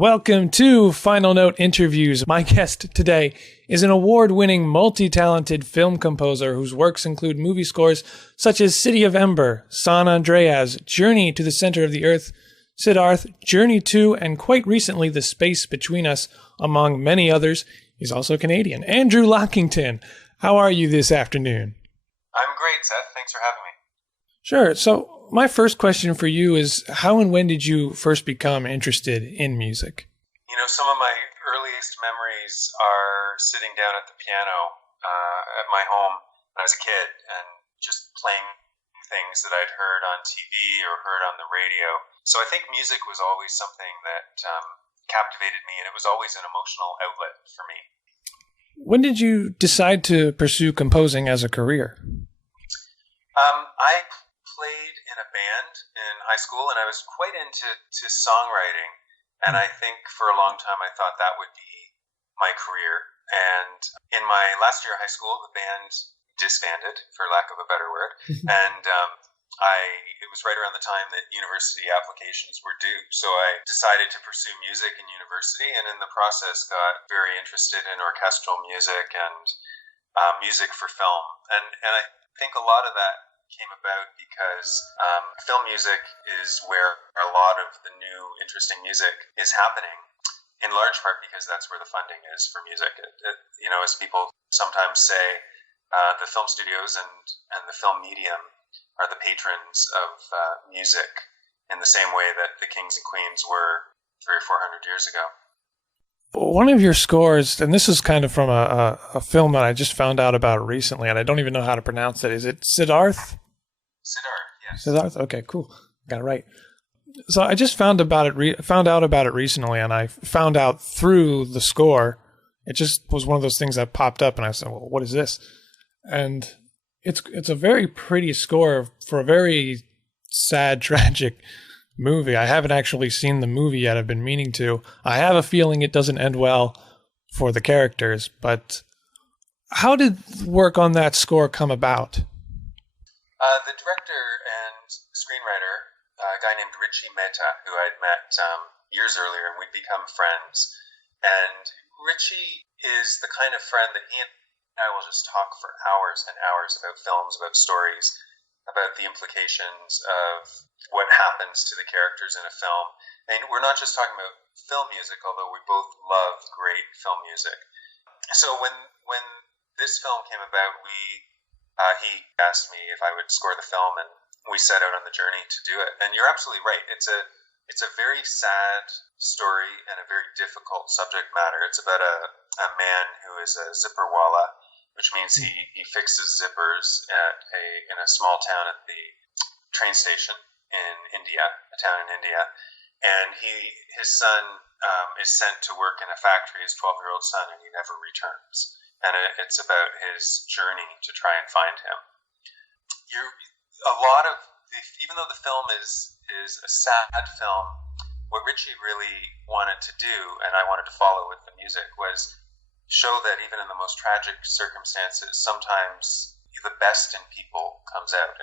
Welcome to Final Note Interviews. My guest today is an award-winning, multi-talented film composer whose works include movie scores such as City of Ember, San Andreas, Journey to the Center of the Earth, Siddharth, Journey to, and quite recently, The Space Between Us, among many others. He's also Canadian. Andrew Lockington, how are you this afternoon? I'm great, Seth. Thanks for having me. Sure. So my first question for you is, how and when did you first become interested in music? You know, some of my earliest memories are sitting down at the piano at my home when I was a kid and just playing things that I'd heard on TV or heard on the radio. So I think music was always something that captivated me, and it was always an emotional outlet for me. When did you decide to pursue composing as a career? I played in a band in high school, and I was quite into songwriting. And I think for a long time I thought that would be my career. And in my last year of high school, the band disbanded, for lack of a better word. And it was right around the time that university applications were due. So I decided to pursue music in university, and in the process got very interested in orchestral music and music for film. And I think a lot of that came about because film music is where a lot of the new interesting music is happening, in large part because that's where the funding is for music. As people sometimes say, the film studios and the film medium are the patrons of music in the same way that the kings and queens were 300 or 400 years ago. One of your scores, and this is kind of from a film that I just found out about recently, and I don't even know how to pronounce it. Is it Siddharth? Siddharth, yes. Siddharth. Okay, cool. Got it right. So I just found out about it recently, and I found out through the score. It just was one of those things that popped up, and I said, "Well, what is this?" And it's a very pretty score for a very sad, tragic movie. I haven't actually seen the movie yet. I've been meaning to. I have a feeling it doesn't end well for the characters, but how did work on that score come about? The director and screenwriter, a guy named Richie Mehta, who I'd met years earlier, and we'd become friends. And Richie is the kind of friend that he and I will just talk for hours and hours about films, about stories, about the implications of what happens to the characters in a film. And we're not just talking about film music, although we both love great film music. So when this film came about, he asked me if I would score the film, and we set out on the journey to do it. And you're absolutely right. It's a very sad story and a very difficult subject matter. It's about a man who is a zipperwala, which means he fixes zippers in a small town at the train station in India, a town in India. And his son is sent to work in a factory, his 12-year-old son, and he never returns. And it's about his journey to try and find him. Even though the film is a sad film, what Richie really wanted to do, and I wanted to follow with the music, was show that even in the most tragic circumstances, sometimes the best in people comes out.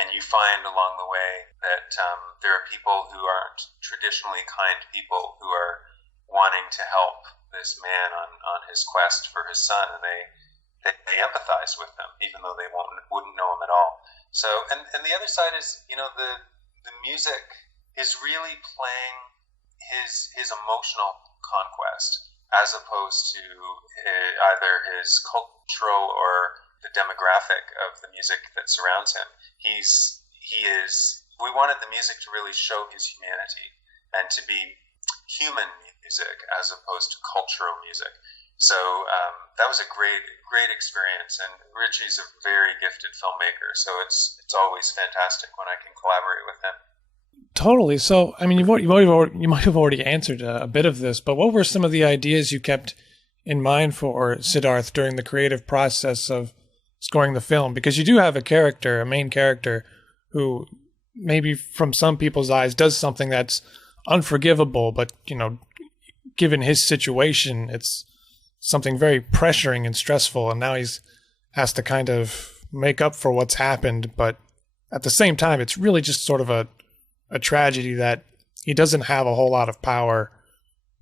And you find along the way that there are people who aren't traditionally kind people who are wanting to help this man on his quest for his son, and they empathize with him, even though they wouldn't know him at all. So, and the other side is, the music is really playing his emotional conquest, as opposed to either his cultural or the demographic of the music that surrounds him. We wanted the music to really show his humanity and to be human music as opposed to cultural music. So that was a great experience, and Richie's a very gifted filmmaker, so it's always fantastic when I can collaborate with him. Totally. So, I mean, you might have already answered a bit of this, but what were some of the ideas you kept in mind for Siddharth during the creative process of scoring the film? Because you do have a main character, who maybe from some people's eyes does something that's unforgivable, but, given his situation, it's something very pressuring and stressful, and now he's has to kind of make up for what's happened, but at the same time, it's really just sort of a tragedy that he doesn't have a whole lot of power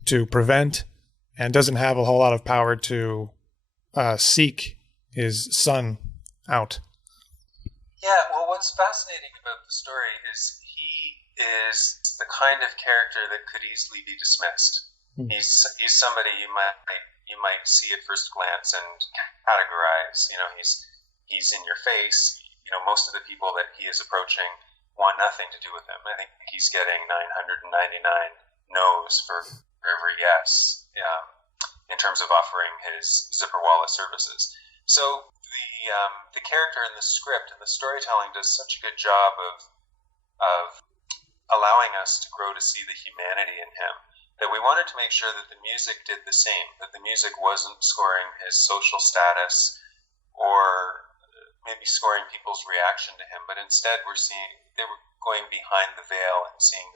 to prevent and doesn't have a whole lot of power to seek his son out. Yeah, well, what's fascinating about the story is he is the kind of character that could easily be dismissed. He's somebody you might see at first glance and categorize. He's in your face. Most of the people that he is approaching want nothing to do with him. I think he's getting 999 no's for every yes in terms of offering his zipper wallet services. So the character in the script and the storytelling does such a good job of allowing us to grow to see the humanity in him, that we wanted to make sure that the music did the same, that the music wasn't scoring his social status or maybe scoring people's reaction to him, but instead they were going behind the veil and seeing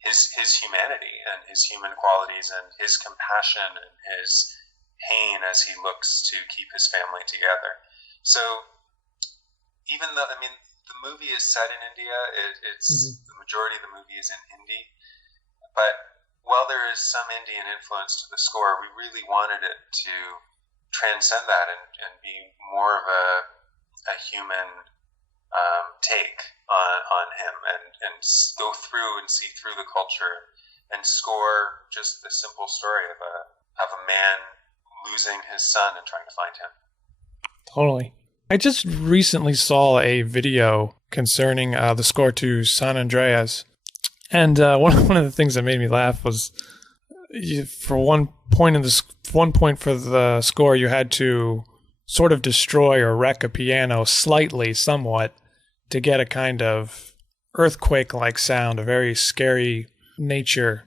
his humanity and his human qualities and his compassion and his pain as he looks to keep his family together. So even though, the movie is set in India, the majority of the movie is in Hindi, but while there is some Indian influence to the score, we really wanted it to transcend that and be more of a human take on him and go through and see through the culture and score just the simple story of a man losing his son and trying to find him. Totally. I just recently saw a video concerning the score to San Andreas. And one of the things that made me laugh was, for one point for the score, you had to sort of destroy or wreck a piano somewhat, to get a kind of earthquake-like sound, a very scary nature's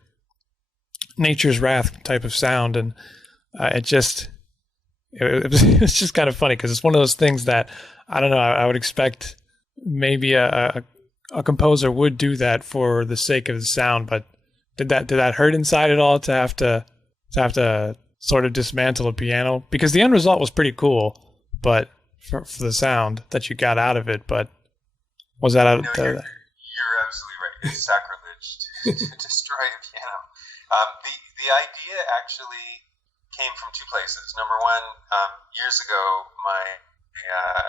wrath type of sound, and it was just kind of funny because it's one of those things that I don't know. I would expect maybe a composer would do that for the sake of the sound, but did that hurt inside at all to have to sort of dismantle a piano? Because the end result was pretty cool, but for the sound that you got out of it, but was that out? You're absolutely right. It's sacrilege to destroy a piano. The idea actually came from two places. Number one, years ago, my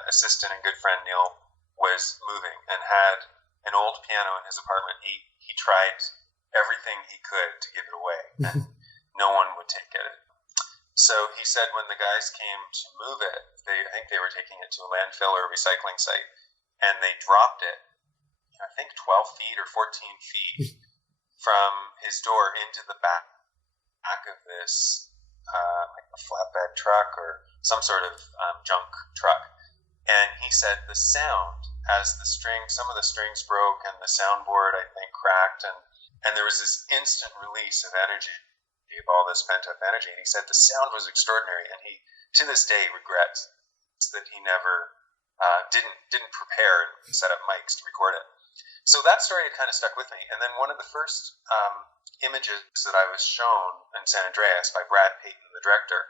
assistant and good friend Neil was moving and had an old piano in his apartment. He tried everything he could to give it away, and no one would take it. So he said when the guys came to move it, I think they were taking it to a landfill or a recycling site, and they dropped it, I think 12 feet or 14 feet from his door into the back of this, like a flatbed truck or some sort of junk truck. And he said the sound, as some of the strings broke and the soundboard, I think, cracked, and there was this instant release of energy, of all this pent-up energy. And he said the sound was extraordinary, and he, to this day, regrets that he never didn't prepare and set up mics to record it. So that story had kind of stuck with me. And then one of the first images that I was shown in San Andreas by Brad Payton, the director,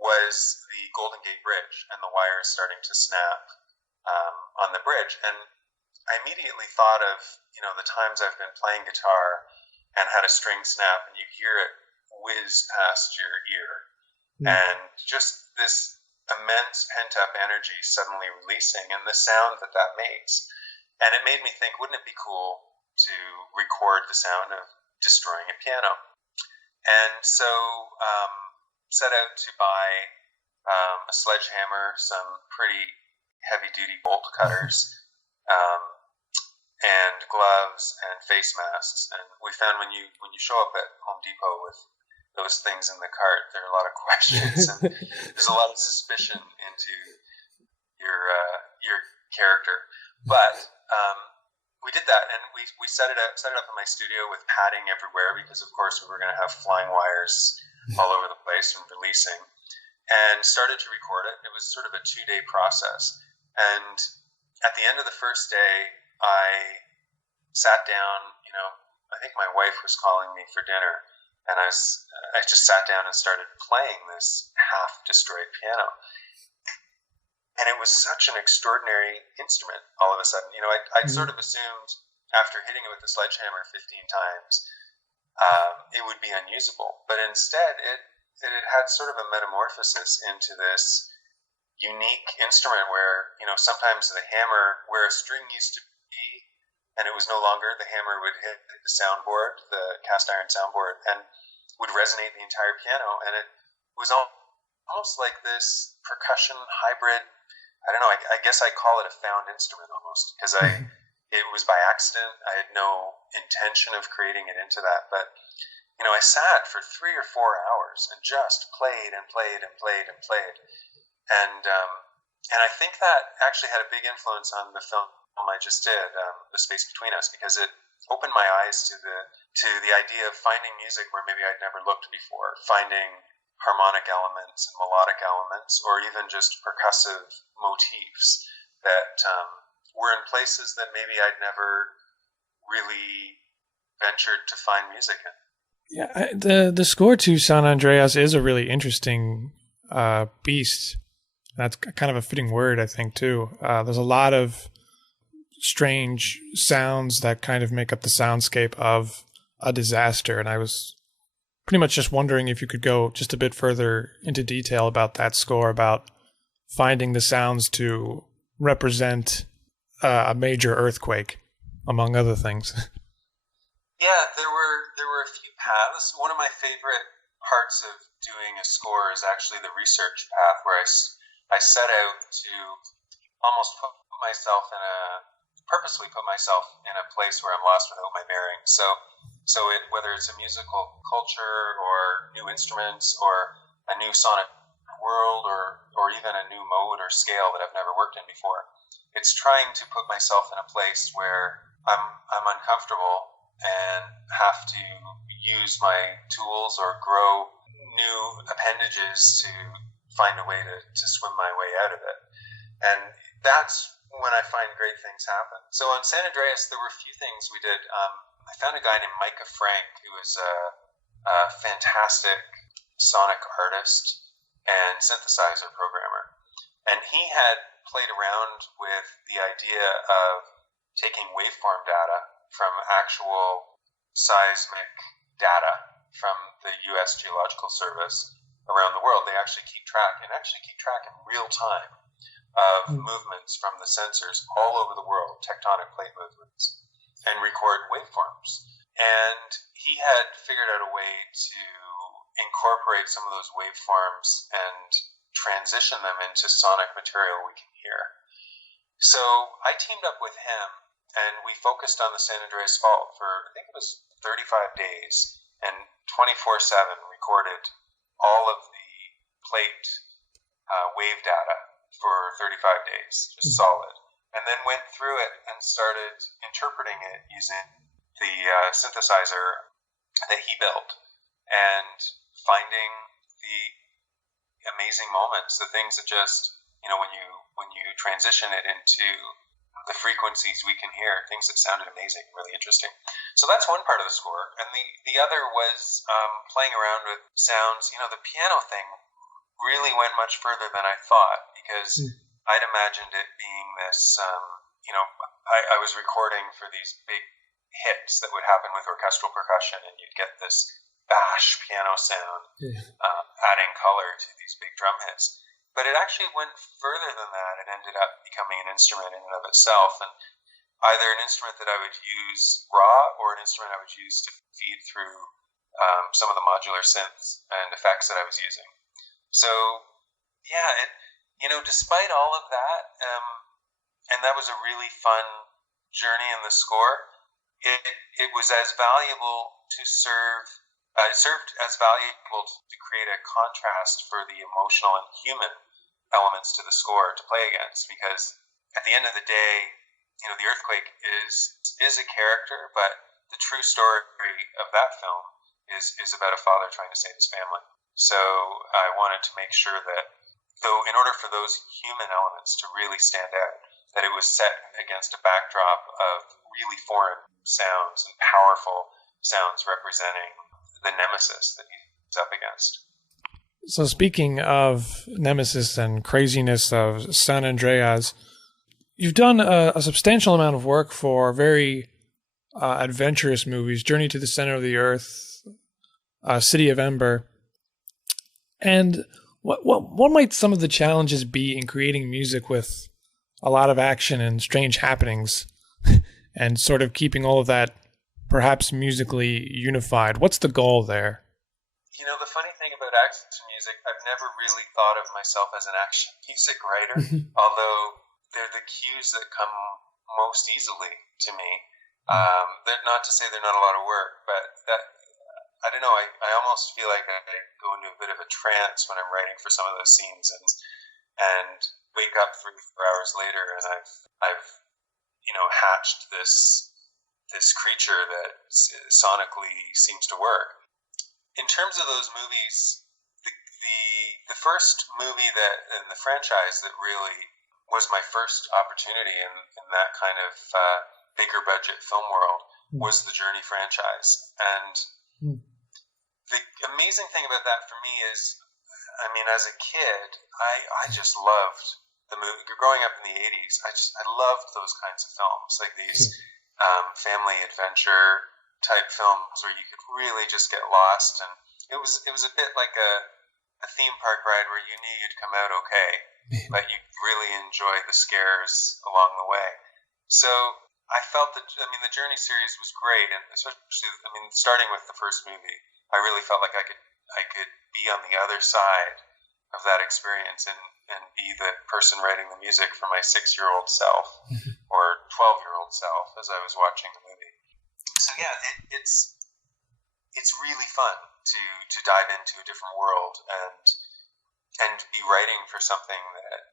was the Golden Gate Bridge and the wires starting to snap on the bridge. And I immediately thought of, the times I've been playing guitar and had a string snap and you hear it whiz past your ear. And just this immense pent-up energy suddenly releasing and the sound that makes. And it made me think, wouldn't it be cool to record the sound of destroying a piano? And so set out to buy a sledgehammer, some pretty heavy-duty bolt cutters, and gloves and face masks. And we found when you show up at Home Depot with those things in the cart, there are a lot of questions and there's a lot of suspicion into your character. But we did that, and we set it up in my studio with padding everywhere because, of course, we were going to have flying wires all over the place and releasing, and started to record it. It was sort of a 2-day process, and at the end of the first day, I sat down. I think my wife was calling me for dinner, and I just sat down and started playing this half-destroyed piano. And it was such an extraordinary instrument all of a sudden. I'd sort of assumed after hitting it with the sledgehammer 15 times it would be unusable. But instead, it had sort of a metamorphosis into this unique instrument where, sometimes the hammer, where a string used to be, and it was no longer, the hammer would hit the soundboard, the cast iron soundboard, and would resonate the entire piano. And it was almost like this percussion hybrid. I don't know, I guess I call it a found instrument almost, because it was by accident. I had no intention of creating it into that. But, I sat for 3 or 4 hours and just played and played and played and played. And I think that actually had a big influence on the film I just did, The Space Between Us, because it opened my eyes to the idea of finding music where maybe I'd never looked before, finding harmonic elements and melodic elements, or even just percussive motifs that were in places that maybe I'd never really ventured to find music in. Yeah, the score to San Andreas is a really interesting beast. That's kind of a fitting word, I think, too. There's a lot of strange sounds that kind of make up the soundscape of a disaster, and I was pretty much just wondering if you could go just a bit further into detail about that score, about finding the sounds to represent a major earthquake, among other things. Yeah, there were a few paths. One of my favorite parts of doing a score is actually the research path, where I set out to almost purposely put myself in a place where I'm lost without my bearings. So whether it's a musical culture or new instruments or a new sonic world or even a new mode or scale that I've never worked in before, it's trying to put myself in a place where I'm uncomfortable and have to use my tools or grow new appendages to find a way to swim my way out of it. And that's when I find great things happen. So on San Andreas, there were a few things we did. I found a guy named Micah Frank, who was a fantastic sonic artist and synthesizer programmer. And he had played around with the idea of taking waveform data from actual seismic data from the U.S. Geological Service around the world. They actually keep track in real time of movements from the sensors all over the world, tectonic plate movements, and record waveforms. And he had figured out a way to incorporate some of those waveforms and transition them into sonic material we can hear. So I teamed up with him, and we focused on the San Andreas Fault for, I think it was 35 days, and 24/7 recorded all of the plate wave data for 35 days, just solid, and then went through it and started interpreting it using the synthesizer that he built and finding the amazing moments, the things that just, when you transition it into the frequencies we can hear, things that sounded amazing, really interesting. So that's one part of the score. And the other was playing around with sounds. The piano thing really went much further than I thought, because I'd imagined it being this, I was recording for these big hits that would happen with orchestral percussion, and you'd get this bash piano sound, adding color to these big drum hits. But it actually went further than that. It ended up becoming an instrument in and of itself, and either an instrument that I would use raw or an instrument I would use to feed through some of the modular synths and effects that I was using. So, yeah, despite all of that, and that was a really fun journey in the score, it was as valuable to serve. It served as valuable to create a contrast for the emotional and human elements to the score to play against, because at the end of the day, the earthquake is a character, but the true story of that film is about a father trying to save his family. So I wanted to make sure that, though, in order for those human elements to really stand out, that it was set against a backdrop of really foreign sounds and powerful sounds representing the nemesis that he's up against. So speaking of nemesis and craziness of San Andreas, you've done a substantial amount of work for very adventurous movies, Journey to the Center of the Earth, City of Ember. And what might some of the challenges be in creating music with a lot of action and strange happenings and sort of keeping all of that perhaps musically unified? What's the goal there? The funny thing about action music, I've never really thought of myself as an action music writer, although they're the cues that come most easily to me. They're not to say they're not a lot of work, but that, I don't know, I almost feel like I go into a bit of a trance when I'm writing for some of those scenes and wake up 3 or 4 hours later and I've hatched this creature that sonically seems to work. In terms of those movies, the first movie that in the franchise that really was my first opportunity in that kind of bigger budget film world was the Journey franchise. And the amazing thing about that for me is, I mean, as a kid, I just loved the movie. Growing up in the 80s, I loved those kinds of films, like these family adventure type films where you could really just get lost, and it was a bit like a theme park ride where you knew you'd come out okay, but you really enjoy the scares along the way. So I felt that, I mean, the Journey series was great, and especially, I mean, starting with the first movie, I really felt like I could be on the other side of that experience and be the person writing the music for my 6-year-old self or 12-year-old self as I was watching the movie. So yeah, it's really fun to dive into a different world and be writing for something that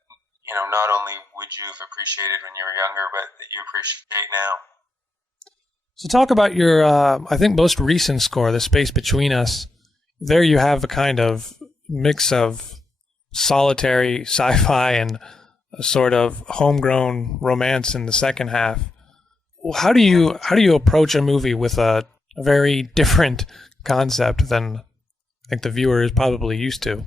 not only would you have appreciated when you were younger, but that you appreciate now. So talk about your, I think, most recent score, The Space Between Us. There you have a kind of mix of solitary sci-fi and a sort of homegrown romance in the second half. How do you approach a movie with a very different concept than I think the viewer is probably used to?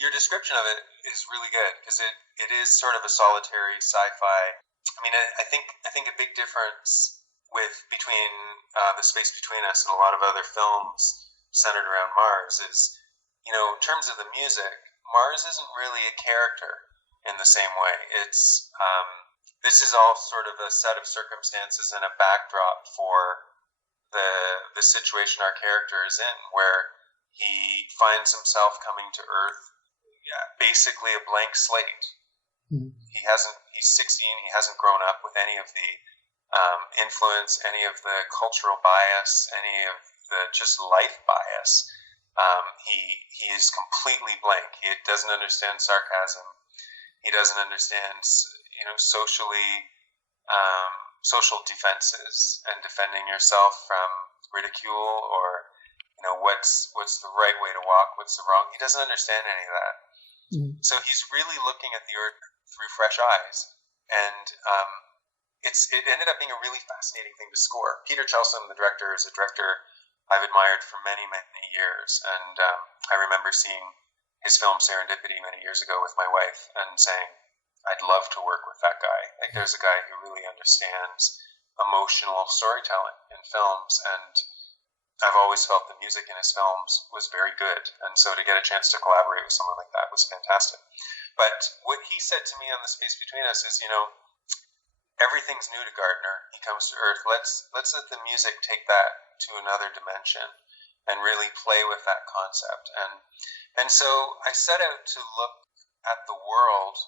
Your description of it is really good because it is sort of a solitary sci-fi. I mean, I think a big difference between The Space Between Us and a lot of other films centered around Mars is, in terms of the music, Mars isn't really a character in the same way. It's this is all sort of a set of circumstances and a backdrop for the situation our character is in, where he finds himself coming to Earth, basically a blank slate. He's 16. He hasn't grown up with any of the influence, any of the cultural bias, any of the just life bias. He is completely blank. He doesn't understand sarcasm. He doesn't understand, social defenses and defending yourself from ridicule, or what's the right way to walk, what's the wrong. He doesn't understand any of that. So he's really looking at the Earth through fresh eyes, and it ended up being a really fascinating thing to score. Peter Chelsom, the director, is a director I've admired for many, many years, and I remember seeing his film Serendipity many years ago with my wife and saying, I'd love to work with that guy. Like, there's a guy who really understands emotional storytelling in films, and I've always felt the music in his films was very good, and so to get a chance to collaborate with someone like that was fantastic. But what he said to me on The Space Between Us is, everything's new to Gardner. He comes to Earth. Let's let the music take that to another dimension and really play with that concept. And so I set out to look at the world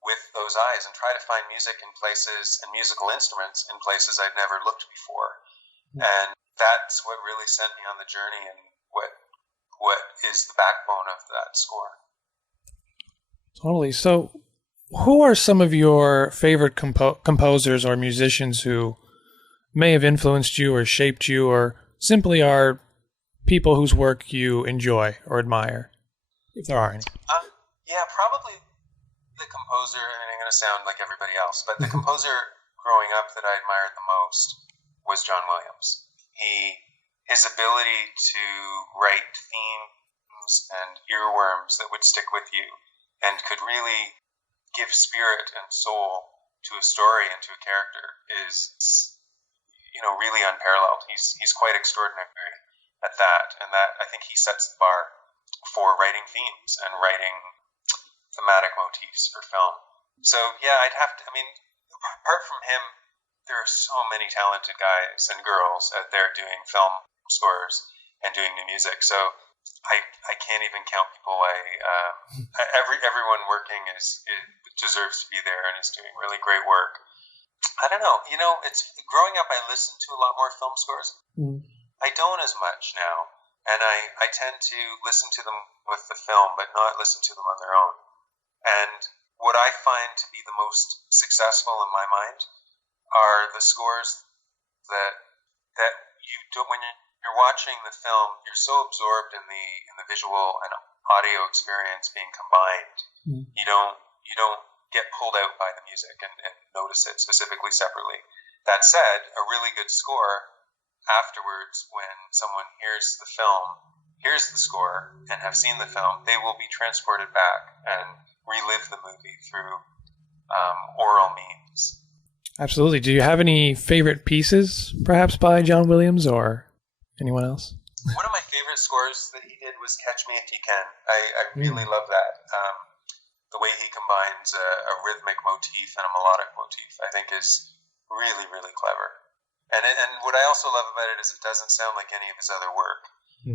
with those eyes and try to find music in places and musical instruments in places I'd never looked before. And that's what really sent me on the journey and what is the backbone of that score. Totally. So who are some of your favorite composers or musicians who may have influenced you or shaped you, or simply are people whose work you enjoy or admire, if there are any? Yeah, probably the composer, and I'm going to sound like everybody else, but the composer growing up that I admired the most was John Williams. His ability to write themes and earworms that would stick with you and could really give spirit and soul to a story and to a character is really unparalleled. He's quite extraordinary at that, and that I think he sets the bar for writing themes and writing thematic motifs for film. So yeah, I'd have to. I mean, apart from him, there are so many talented guys and girls out there doing film scores and doing new music. So I can't even count people. Everyone working deserves to be there and is doing really great work. I don't know. It's growing up. I listened to a lot more film scores. I don't as much now, and I tend to listen to them with the film, but not listen to them on their own. And what I find to be the most successful in my mind are the scores that you do when you're watching the film. You're so absorbed in the visual and audio experience being combined. You don't get pulled out by the music and notice it specifically separately. That said, a really good score afterwards, when someone hears the score and have seen the film, they will be transported back and relive the movie through oral means. Absolutely. Do you have any favorite pieces, perhaps by John Williams or anyone else? One of my favorite scores that he did was Catch Me If You Can. I really love that. The way he combines a rhythmic motif and a melodic motif, I think, is really, really clever. And what I also love about it is it doesn't sound like any of his other work.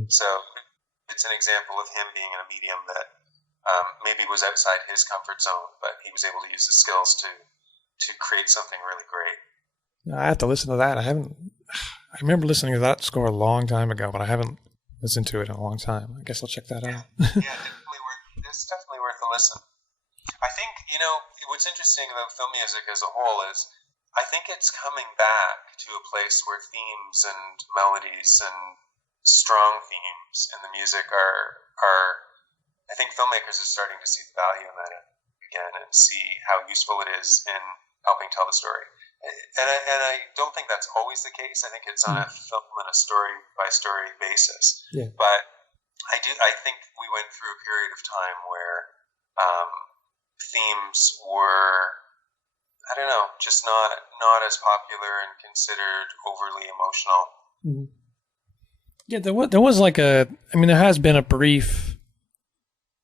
So it's an example of him being in a medium that maybe was outside his comfort zone, but he was able to use his skills to create something really great. I have to listen to that. I remember listening to that score a long time ago, but I haven't listened to it in a long time. I guess I'll check that out. It's definitely worth a listen. I think, what's interesting about film music as a whole is I think it's coming back to a place where themes and melodies and strong themes in the music are I think filmmakers are starting to see the value in that again and see how useful it is in helping tell the story. And I don't think that's always the case. I think it's on a film and a story-by-story basis. Yeah. But I think we went through a period of time where themes were, I don't know, just not as popular and considered overly emotional. Yeah, there was there has been a brief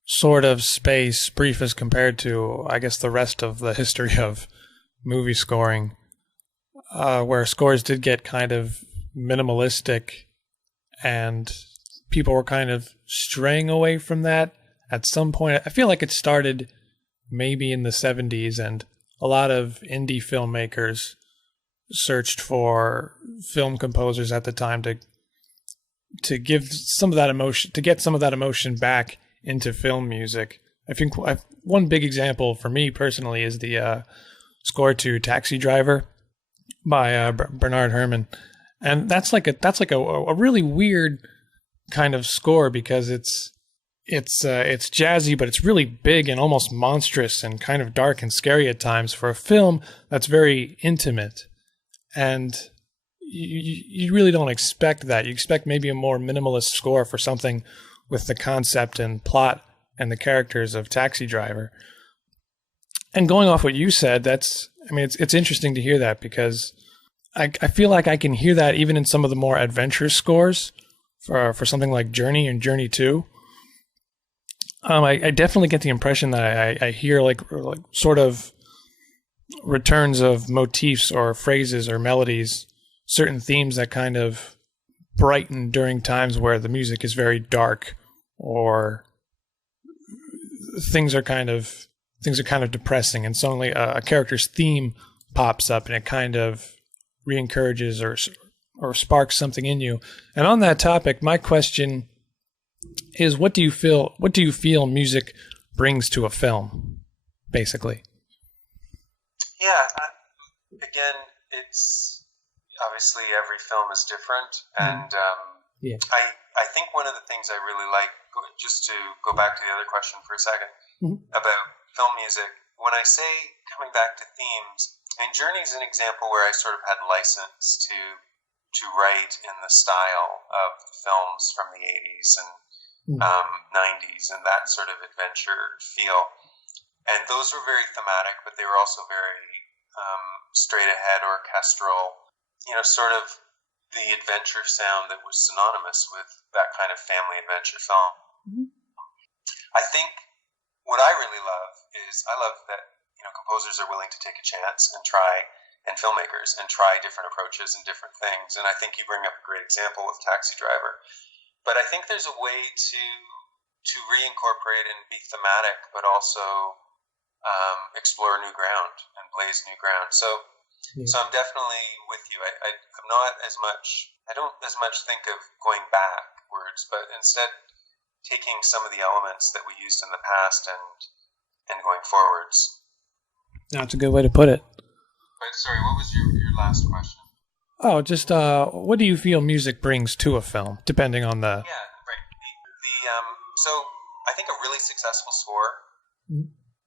sort of space, brief as compared to, I guess, the rest of the history of movie scoring, where scores did get kind of minimalistic and people were kind of straying away from that at some point. I feel like it started maybe in the 70s, and a lot of indie filmmakers searched for film composers at the time to give some of that emotion, to get some of that emotion back into film music. I think one big example for me personally is the score to Taxi Driver by Bernard Herrmann, and that's like a really weird kind of score because it's jazzy, but it's really big and almost monstrous and kind of dark and scary at times for a film that's very intimate. And you really don't expect that. You expect maybe a more minimalist score for something with the concept and plot and the characters of Taxi Driver. And going off what you said, it's interesting to hear that because I feel like I can hear that even in some of the more adventurous scores for something like Journey and Journey 2. I definitely get the impression that I hear like sort of returns of motifs or phrases or melodies, certain themes that kind of brighten during times where the music is very dark or things are kind of depressing, and suddenly a character's theme pops up and it kind of re-encourages or sparks something in you. And on that topic, my question is, what do you feel music brings to a film, basically? Yeah, again, it's obviously every film is different, and I think one of the things I really like, just to go back to the other question for a second, about film music, when I say coming back to themes, Journey is an example where I sort of had license to write in the style of the films from the 80s and 90s and that sort of adventure feel. And those were very thematic, but they were also very straight ahead orchestral. sort of the adventure sound that was synonymous with that kind of family adventure film. Mm-hmm. I think what I really love is I love that composers are willing to take a chance and try, and filmmakers and try different approaches and different things. And I think you bring up a great example with Taxi Driver. But I think there's a way to reincorporate and be thematic, but also explore new ground and blaze new ground. So I'm definitely with you. I'm not as much. I don't as much think of going backwards, but instead taking some of the elements that we used in the past and going forwards. That's a good way to put it. But sorry, what was your last question? Oh, just what do you feel music brings to a film, depending on the... Yeah, right. So I think a really successful score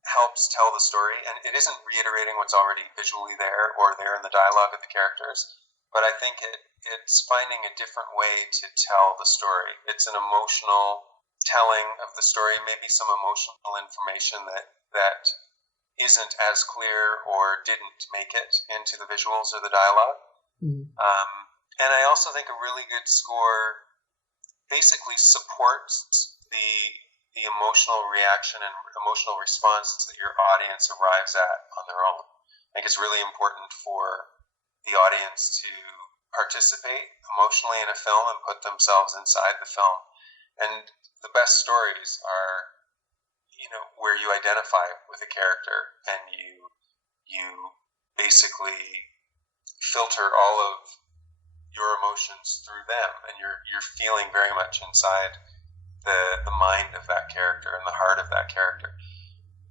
helps tell the story, and it isn't reiterating what's already visually there or there in the dialogue of the characters, but I think it's finding a different way to tell the story. It's an emotional telling of the story, maybe some emotional information that isn't as clear or didn't make it into the visuals or the dialogue. And I also think a really good score basically supports the emotional reaction and emotional response that your audience arrives at on their own. I think it's really important for the audience to participate emotionally in a film and put themselves inside the film. And the best stories are where you identify with a character and you basically filter all of your emotions through them, and you're feeling very much inside the mind of that character and the heart of that character.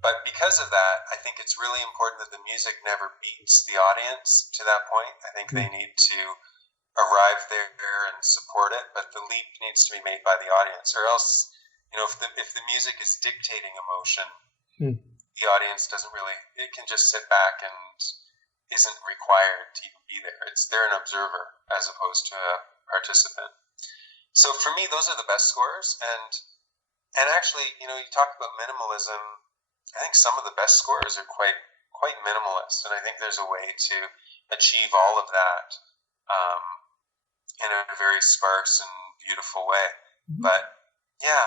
But because of that, I think it's really important that the music never beats the audience to that point. I think they need to arrive there and support it, but the leap needs to be made by the audience, or else if the music is dictating emotion, the audience doesn't really, it can just sit back and isn't required to even be there. They're an observer as opposed to a participant. So for me, those are the best scores. And actually, you talk about minimalism. I think some of the best scores are quite minimalist, and I think there's a way to achieve all of that in a very sparse and beautiful way. But yeah,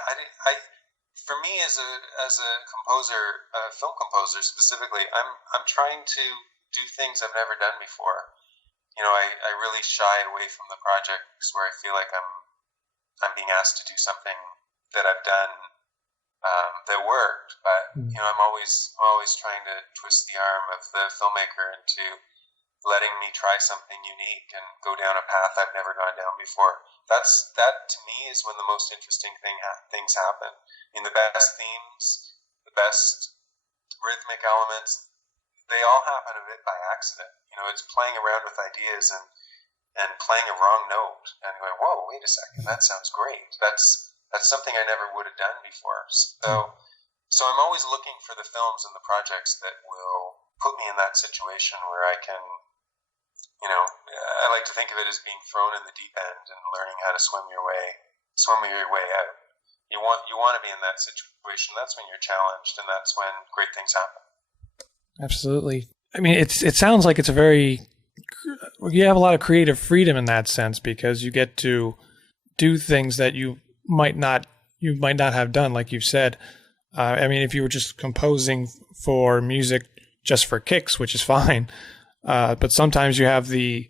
for me as a composer, a film composer specifically, I'm trying to do things I've never done before. I really shy away from the projects where I feel like I'm being asked to do something that I've done that worked, but I'm always trying to twist the arm of the filmmaker into letting me try something unique and go down a path I've never gone down before. That to me is when the most interesting things happen. I mean, the best themes, the best rhythmic elements, they all happen a bit by accident. It's playing around with ideas and playing a wrong note and going, whoa, wait a second, that sounds great. That's something I never would have done before. So I'm always looking for the films and the projects that will put me in that situation where I can, I like to think of it as being thrown in the deep end and learning how to swim your way out. You want to be in that situation. That's when you're challenged, and that's when great things happen. Absolutely. I mean, it sounds like it's you have a lot of creative freedom in that sense, because you get to do things that you might not have done, like you've said. I mean, if you were just composing for music just for kicks, which is fine, but sometimes you have the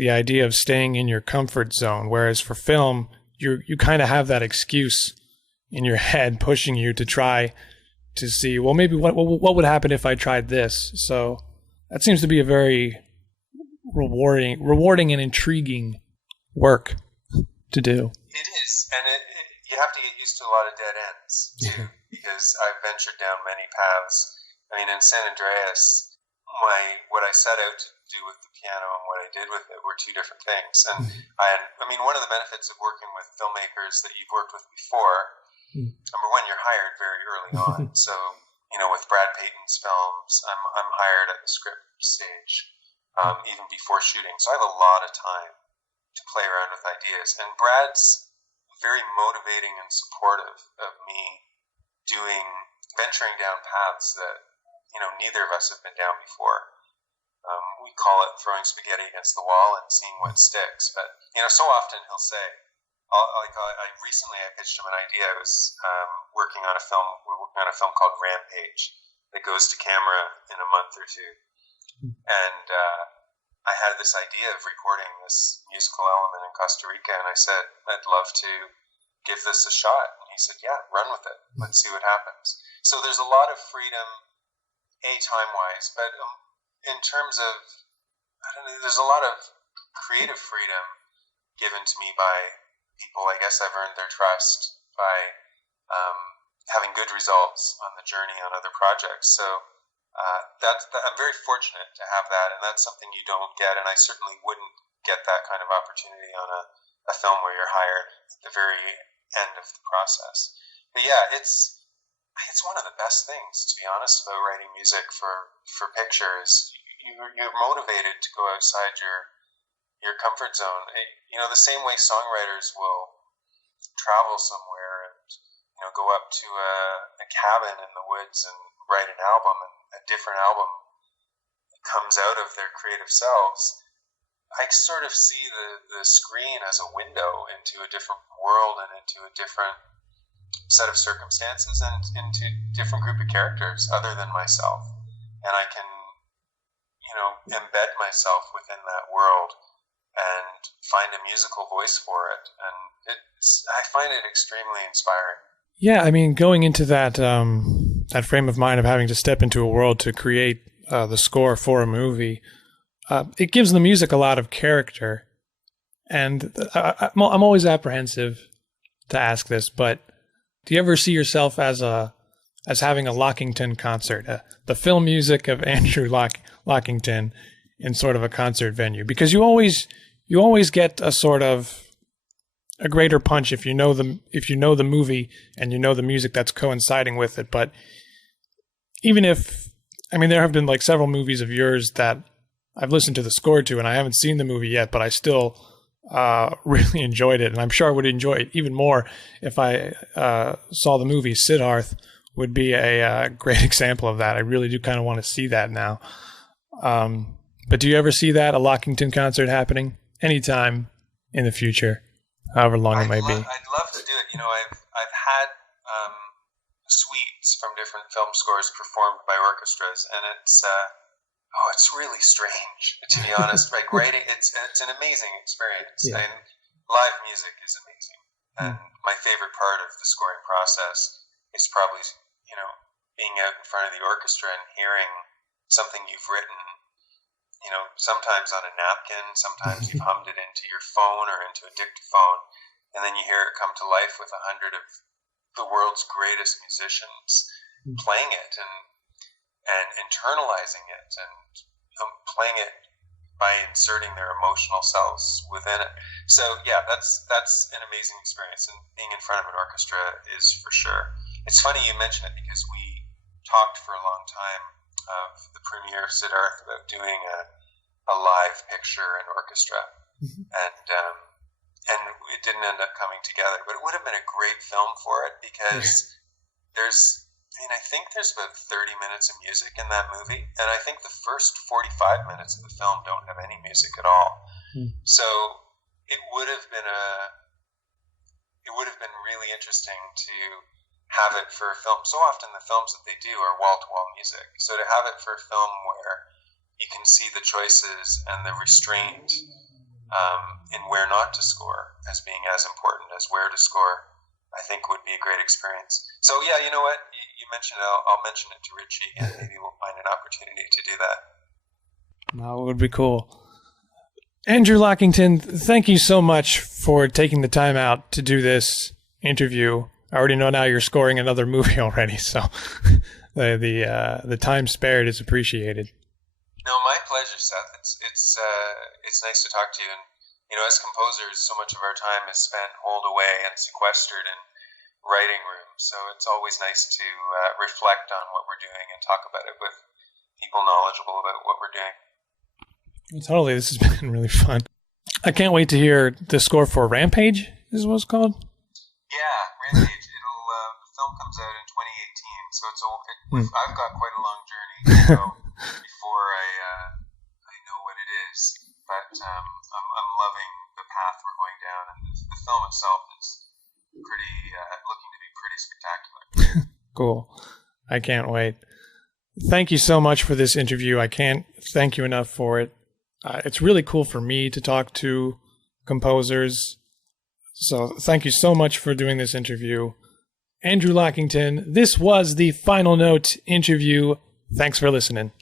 idea of staying in your comfort zone, whereas for film, you kind of have that excuse in your head pushing you to try to see, well, maybe what would happen if I tried this. So that seems to be a very rewarding and intriguing work to do. It is, and you have to get used to a lot of dead ends too, because I've ventured down many paths. I mean, in San Andreas, what I set out to do with the piano and what I did with it were two different things. And I mean, one of the benefits of working with filmmakers that you've worked with before, number one, you're hired very early on. So, with Brad Payton's films, I'm hired at the script stage, even before shooting. So I have a lot of time to play around with ideas. And Brad's very motivating and supportive of me venturing down paths that, neither of us have been down before. we call it throwing spaghetti against the wall and seeing what sticks. But so often he'll say, I pitched him an idea. I was working on a film. We're working on a film called Rampage that goes to camera in a month or two, and I had this idea of recording this musical element in Costa Rica, and I said, I'd love to give this a shot. And he said, yeah, run with it. Let's see what happens. So there's a lot of freedom, time-wise, but in terms of, there's a lot of creative freedom given to me by people. I guess I've earned their trust by having good results on the journey on other projects. So I'm very fortunate to have that, and that's something you don't get, and I certainly wouldn't get that kind of opportunity on a film where you're hired at the very end of the process. But yeah, it's one of the best things, to be honest, about writing music for pictures. You're motivated to go outside your comfort zone. The same way songwriters will travel somewhere and go up to a cabin in the woods and write an album, and a different album comes out of their creative selves. I sort of see the screen as a window into a different world and into a different set of circumstances and into a different group of characters other than myself. And I can, embed myself within that world and find a musical voice for it. And I find it extremely inspiring. Yeah, I mean, going into that that frame of mind of having to step into a world to create the score for a movie, it gives the music a lot of character. And I'm always apprehensive to ask this, but do you ever see yourself as having a Lockington concert, the film music of Andrew Lockington in sort of a concert venue? Because you always get a sort of a greater punch if you know the movie and you know the music that's coinciding with it. But even if, there have been like several movies of yours that I've listened to the score to, and I haven't seen the movie yet, but I still really enjoyed it, and I'm sure I would enjoy it even more if I saw the movie. Siddharth would be a great example of that. I really do kind of want to see that now. But do you ever see that, a Lockington concert happening anytime in the future, however long it might be? I'd love to do it. I've had suites from different film scores performed by orchestras, and it's really strange, to be honest. Like writing, it's an amazing experience, and live music is amazing. And my favorite part of the scoring process is probably being out in front of the orchestra and hearing something you've written. Sometimes on a napkin, sometimes you've hummed it into your phone or into a dictaphone, and then you hear it come to life with 100 of the world's greatest musicians playing it and internalizing it and playing it by inserting their emotional selves within it. So yeah, that's an amazing experience, and being in front of an orchestra is for sure. It's funny you mention it because we talked for a long time of the premiere of Siddharth about doing a live picture and orchestra, and it didn't end up coming together, but it would have been a great film for it because I think there's about 30 minutes of music in that movie, and I think the first 45 minutes of the film don't have any music at all. So it would have been really interesting to have it for a film. So often the films that they do are wall-to-wall music. So to have it for a film where you can see the choices and the restraint in where not to score as being as important as where to score, I think would be a great experience. So yeah, you know what? You mentioned it. I'll mention it to Richie, and maybe we'll find an opportunity to do that. That would be cool. Andrew Lockington, thank you so much for taking the time out to do this interview. I already know now you're scoring another movie already, so the time spared is appreciated. No, my pleasure, Seth. It's nice to talk to you, and as composers, so much of our time is spent holed away and sequestered in writing rooms. So it's always nice to reflect on what we're doing and talk about it with people knowledgeable about what we're doing. Totally, this has been really fun. I can't wait to hear the score for Rampage, is what it's called? Yeah, Rampage. The film comes out in 2018, so I've got quite a long journey to go before I know is. But I'm loving the path we're going down, and the film itself is looking to be pretty spectacular. Cool. I can't wait. Thank you so much for this interview. I can't thank you enough for it. It's really cool for me to talk to composers. So thank you so much for doing this interview. Andrew Lockington, this was the Final Note interview. Thanks for listening.